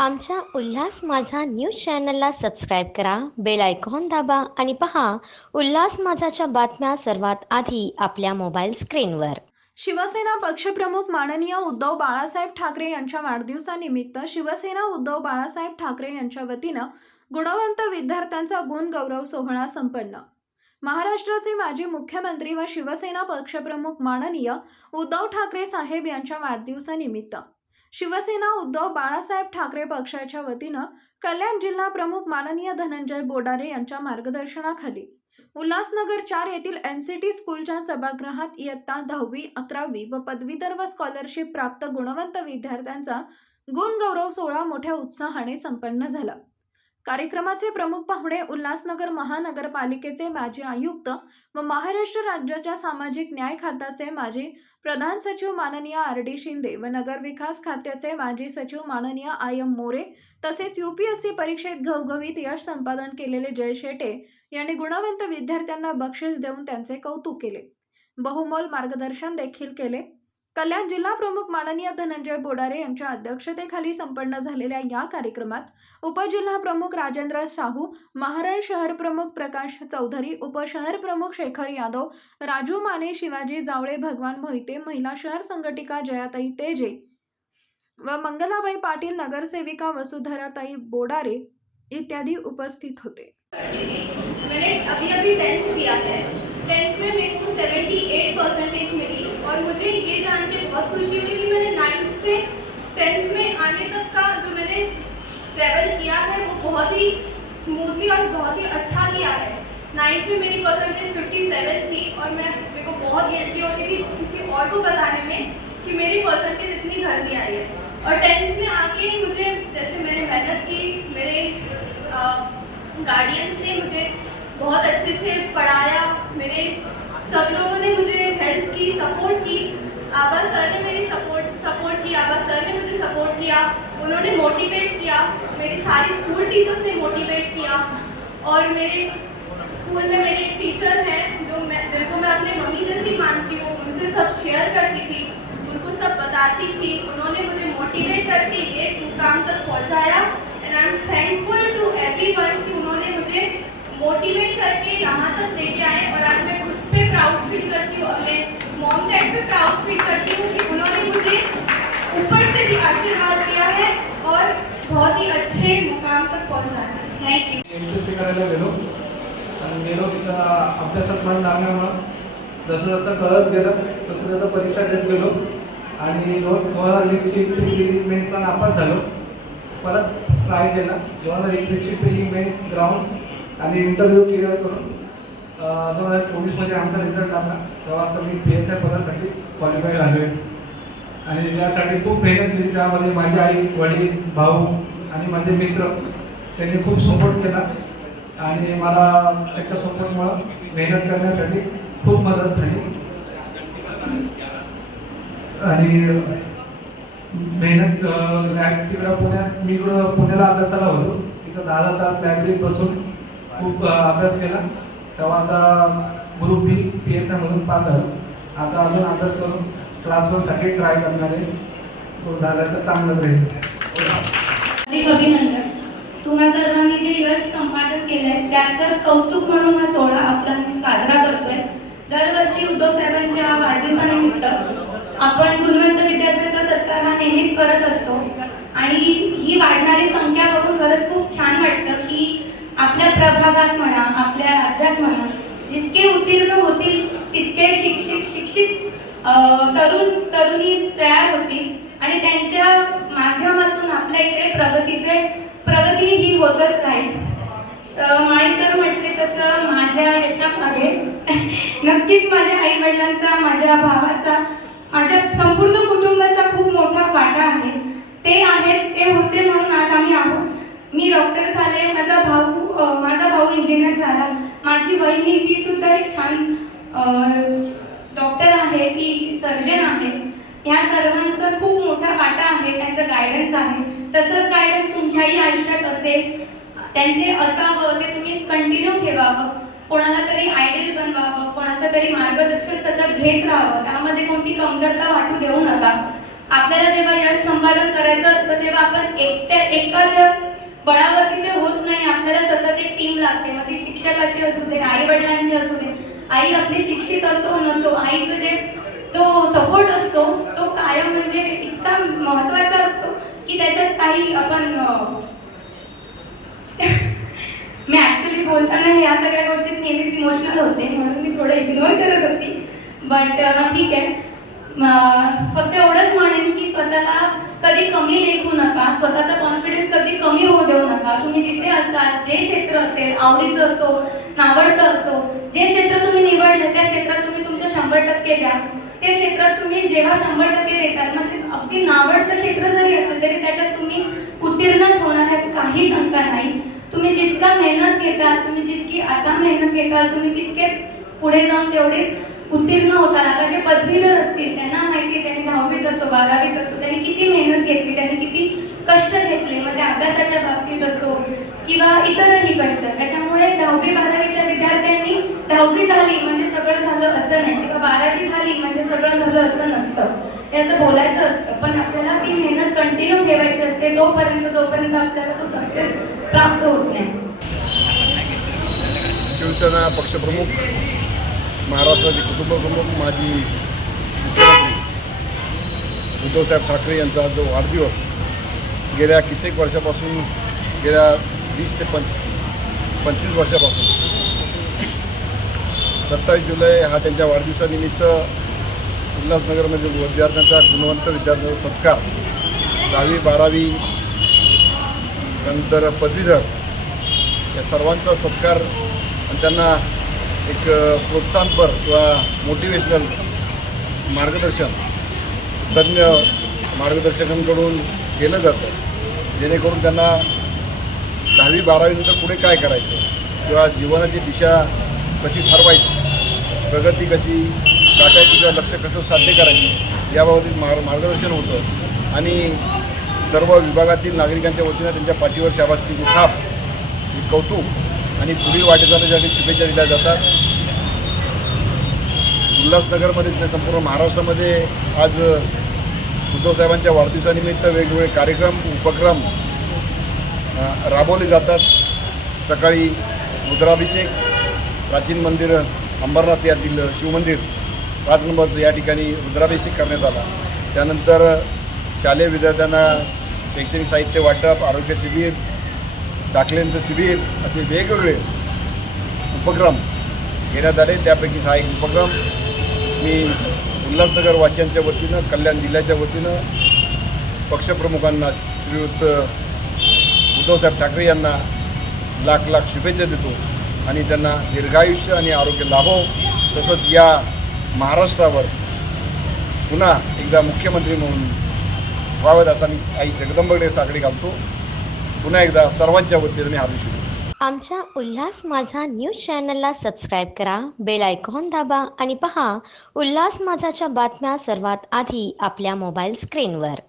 आमच्या उल्हास माझा न्यूज चॅनलला सबस्क्राईब करा बेल आयकॉन दाबा आणि पहा उल्हास माझाच्या बातम्या सर्वात आधी आपल्या मोबाईल स्क्रीनवर. शिवसेना पक्षप्रमुख माननीय उद्धव बाळासाहेब ठाकरे यांच्या वाढदिवसानिमित्त शिवसेना उद्धव बाळासाहेब ठाकरे यांच्या वतीनं गुणवंत विद्यार्थ्यांचा गुण गौरव सोहळा संपन्न. महाराष्ट्राचे माजी मुख्यमंत्री व शिवसेना पक्षप्रमुख माननीय उद्धव ठाकरे साहेब यांच्या वाढदिवसानिमित्त. शिवसेना उद्धव बाळासाहेब ठाकरे पक्षाच्या वतीनं कल्याण जिल्हा प्रमुख माननीय धनंजय बोडारे यांच्या मार्गदर्शनाखाली उल्हासनगर चार येथील एन सी टी स्कूलच्या सभागृहात इयत्ता दहावी अकरावी व पदवीधर व स्कॉलरशिप प्राप्त गुणवंत विद्यार्थ्यांचा गुणगौरव सोहळा मोठ्या उत्साहाने संपन्न झाला. कार्यक्रमाचे प्रमुख पाहुणे उल्हासनगर महानगरपालिकेचे माजी आयुक्त व महाराष्ट्र राज्याच्या सामाजिक न्याय खात्याचे माजी प्रधान सचिव माननीय आर डी शिंदे व नगरविकास खात्याचे माजी सचिव माननीय आय एम मोरे तसेच यूपीएससी परीक्षेत घवघवीत यश संपादन केलेले जय शेटे यांनी गुणवंत विद्यार्थ्यांना बक्षीस देऊन त्यांचे कौतुक केले. बहुमोल मार्गदर्शन देखील केले. कल्याण जिल्हा प्रमुख माननीय धनंजय बोडारे यांच्या अध्यक्षतेखाली संपन्न झालेल्या या कार्यक्रमात उपजिल्हा प्रमुख राजेंद्र साहू महाराळ शहर प्रमुख प्रकाश चौधरी उपशहर प्रमुख शेखर यादव राजू माने शिवाजी जावळे भगवान मोहिते महिला शहर संघटिका जयाताई तेजे व मंगलाबाई पाटील नगरसेविका वसुधराताई बोडारे इत्यादी उपस्थित होते. मैंने अभी अभी टेंथ किया है. टेंथ में मेरे को 78 परसेंटेज मिली. और मुझे ये जान के बहुत खुशी हुई कि मैंने नाइन्थ से टेंथ में आने तक का जो मैंने ट्रैवल किया है, वो बहुत ही स्मूथली और बहुत ही अच्छा किया है। नाइन्थ में मेरी परसेंटेज 57 थी और मैं मेरे को बहुत गिल्टी होती थी किसी और को बताने में कि मेरी परसेंटेज इतनी जल्दी आई है। और टेंथ में आके मुझे जैसे मैंने मेहनत की, मेरे गार्डियंस ने मुझे बहुत अच्छे से पढ़ाया, मेरे सब लोगों की सपोर्ट की, आबा सर ने मेरी सपोर्ट सपोर्ट की, आबा सर ने मुझे सपोर्ट किया। उन्होंने मोटिवेट किया। मेरी सारी स्कूल टीचर्स ने मोटिवेट किया। और मेरे स्कूल में मेरे एक टीचर हैं, जो मैं, जिनको मैं अपनी मम्मी जैसी मानती हूँ, उनसे सब शेयर करती थी, उनको सब बताती थी। उन्होंने मुझे मोटिवेट करके ये मुकाम तक पहुँचाया। And I am thankful to everyone कि उन्होंने मुझे मोटिवेट करके यहाँ तक लेके आए। और आज मैं खुद पे प्राउड फील करती हूँ। और मैं आशीर्वाद दिया है और बहुत ही अच्छे मुकाम तक है। Thank you M P C करायला गेलो. आणि गेलो तिथं अभ्यासात मन लागल्यामुळं जसं जसं कळत गेलं तसं तसं परीक्षा देत गेलो. आणि दोन दोन हजार वीसची प्री मेन्सला नापास झालो. परत ट्राय केला. दोन हजार एकवीसची प्री मेन्स ग्राउंड आणि इंटरव्ह्यू क्लिअर करून. दोन हजार चोवीसमध्ये आमचा रिझल्ट आला तेव्हा आता मी पी एस आय पदासाठी क्वालिफाय झालो आहे आणि त्यासाठी खूप मेहनत केली. त्यामध्ये माझी आई वडील भाऊ आणि माझे मित्र त्यांनी खूप सपोर्ट केला. आणि मला त्याच्या सपोर्टमुळं मेहनत करण्यासाठी खूप मदत झाली. आणि मेहनत लॅब तिकडं पुण्यात मी इकडं पुण्याला अभ्यासाला होतो. तिथं दहा दहा तास लायब्ररीत बसून खूप अभ्यास केला. तेव्हा आता ग्रुप बी पी एस आयमधून पास झालो. आता अजून अभ्यास करून क्लास वनसाठी ट्राय करणार आहे. झालं तर चांगलंच राहील. अभिनंदन. तुम्हा सर्वांनी जे यश संपादन केलंय त्याचंच कौतुक म्हणून हा सोहळा आपला साजरा करतोय. दरवर्षी उद्धव साहेबांच्या वाढदिवसानिमित्त आपण गुणवंत विद्यार्थ्यांचा सत्कार हा नेहमीच करत असतो. आणि ही वाढणारी संख्या बघून खरंच खूप छान वाटतं की आपल्या प्रभागात म्हणा आपल्या राज्यात म्हणा जितके उत्तीर्ण होतील तितके शिक्षित शिक्षित तरुण तरुणी तयार होतील. आणि त्यांच्या माध्यमातून आपल्या इकडे प्रगतीचे प्रगती ही होतच राहील. माळी सर म्हटले तसं माझ्या यशामागे नक्कीच माझ्या आई वडिलांचा माझ्या भावाचा माझ्या संपूर्ण कुटुंबाचा खूप मोठा वाटा आहे. ते आहेत ते होते म्हणून आज आम्ही आहोत. मी डॉक्टर झाले माझा भाऊ माझा भाऊ इंजिनियर झाला. माझी वहिनी ती सुद्धा एक छान डॉक्टर आहे ती सर्जन आहे. ह्या सर्वांचा खूप मोठा वाटा आहे त्यांचं गायडन्स आहे. तसंच गायडन्स तुमच्याही आयुष्यात असेल. त्यांचे असावं ते तुम्ही कंटिन्यू ठेवावं. कोणाला तरी आयडियल बनवावं कोणाचं तरी मार्गदर्शन सतत घेत राहावं. त्यामध्ये कोणती कमतरता वाटू देऊ नका. आपल्याला जेव्हा यश संपादन करायचं असतं तेव्हा आपण एकट्या एकाच्या बळावरती ते होत नाही. आपल्याला सतत एक टीम लागते. मग ती शिक्षकाची असू दे आई वडिलांची असू दे आई आपली शिक्षित असतो नसतो आईचं जे तो सपोर्ट असतो तो कायम म्हणजे इतका महत्त्वाचा असतो की त्याच्यात काही आपण मी ऍक्च्युली बोलताना ह्या सगळ्या गोष्टीत नेहमीच इमोशनल होते म्हणून मी थोडं इग्नोर करत होती. बट ठीक आहे. फक्त एवढंच म्हणेन की स्वतःला कधी कमी लेखू नका स्वतःचा कॉन्फिडन्स कधी कमी होऊ देऊ नका. तुम्ही जिथे असाल जे क्षेत्र असेल आवडीचं असो नावडतं असो जे क्षेत्र तुम्ही निवडलं त्या क्षेत्रात तुम्ही तुमचं शंभर टक्के द्या. ते क्षेत्रात तुम्ही जेव्हा शंभर टक्के देतात मग ते अगदी नावडतं क्षेत्र जरी असेल तरी त्याच्यात तुम्ही उत्तीर्णच होणार आहेत काही शंका नाही. तुम्ही जितका मेहनत घेताल तुम्ही जितकी आता मेहनत घेताल तुम्ही तितकेच पुढे जाऊन तेवढेच उत्तीर्ण होताना आता जे पदवीधर असतील त्यांना माहिती त्यांनी दहावीत असो बारावीत असो त्यांनी किती मेहनत घेतली त्यांनी किती कष्ट घेतले मग ते अभ्यासाच्या बाबतीत असो किंवा इतरही कष्ट. त्याच्यामुळे दहावी बारावीच्या विद्यार्थ्यांनी दहावी झाली म्हणजे सगळं झालं असं नाही किंवा बारावी झाली म्हणजे सगळं झालं असं नसतं. ते असं बोलायचं असतं पण आपल्याला ती मेहनत कंटिन्यू ठेवायची असते तोपर्यंत जोपर्यंत आपल्याला तो सक्सेस प्राप्त होत नाही. शिवसेना पक्षप्रमुख महाराष्ट्राचे कुटुंबप्रमुख माजी मुख्यमंत्री उद्धवसाहेब ठाकरे यांचा जो वाढदिवस गेल्या कित्येक वर्षापासून गेल्या वीस ते पंच पंचवीस वर्षापासून सत्तावीस जुलै हा त्यांच्या वाढदिवसानिमित्त उल्हासनगरमध्ये विद्यार्थ्यांचा गुणवंत विद्यार्थ्यांचा सत्कार. दहावी बारावी नंतर पदवीधर या सर्वांचा सत्कार आणि त्यांना एक प्रोत्साहनपर किंवा मोटिवेशनल मार्गदर्शन तज्ज्ञ मार्गदर्शकांकडून केलं जातं. जेणेकरून त्यांना दहावी बारावीनंतर पुढे काय करायचं? किंवा जीवनाची दिशा कशी ठरवायची? प्रगती कशी गाठायची किंवा लक्ष कसं साध्य करायची? याबाबतीत मार्ग मार्गदर्शन होतं. आणि सर्व विभागातील नागरिकांच्या वतीनं त्यांच्या पाठीवर शाबासकीची थाप ही कौतुक आणि पुढील वाटेचासाठी शुभेच्छा दिल्या जातात. उल्हासनगरमध्येच नाही संपूर्ण महाराष्ट्रामध्ये आज उद्धवसाहेबांच्या वाढदिवसानिमित्त वेगवेगळे कार्यक्रम उपक्रम राबवले जातात. सकाळी रुद्राभिषेक प्राचीन मंदिर अंबरनाथ यातील शिवमंदिर पाच नंबरचं या ठिकाणी रुद्राभिषेक करण्यात आला. त्यानंतर शालेय विद्यार्थ्यांना शैक्षणिक साहित्य वाटप आरोग्य शिबिर दाखल्यांचं शिबिर असे वेगवेगळे उपक्रम घेण्यात आले. त्यापैकी हा एक उपक्रम मी उल्हासनगर वासियांच्या वतीनं कल्याण जिल्ह्याच्या वतीनं पक्षप्रमुखांना श्रीयुत उद्धवसाहेब ठाकरे यांना लाख लाख शुभेच्छा देतो आणि त्यांना दीर्घायुष्य आणि आरोग्य लाभो. तसंच या महाराष्ट्रावर पुन्हा एकदा मुख्यमंत्री म्हणून व्हावं असा मी आई जगदंबकडे साखळी घालतो. पुन्हा एकदा सर्वांच्या वतीने मी हार्दिक शुभेच्छा. आमच्या उल्हास माझा न्यूज चॅनलला सबस्क्राईब करा बेल आयकॉन दाबा आणि पहा उल्हास माझाच्या बातम्या सर्वात आधी आपल्या मोबाईल स्क्रीनवर.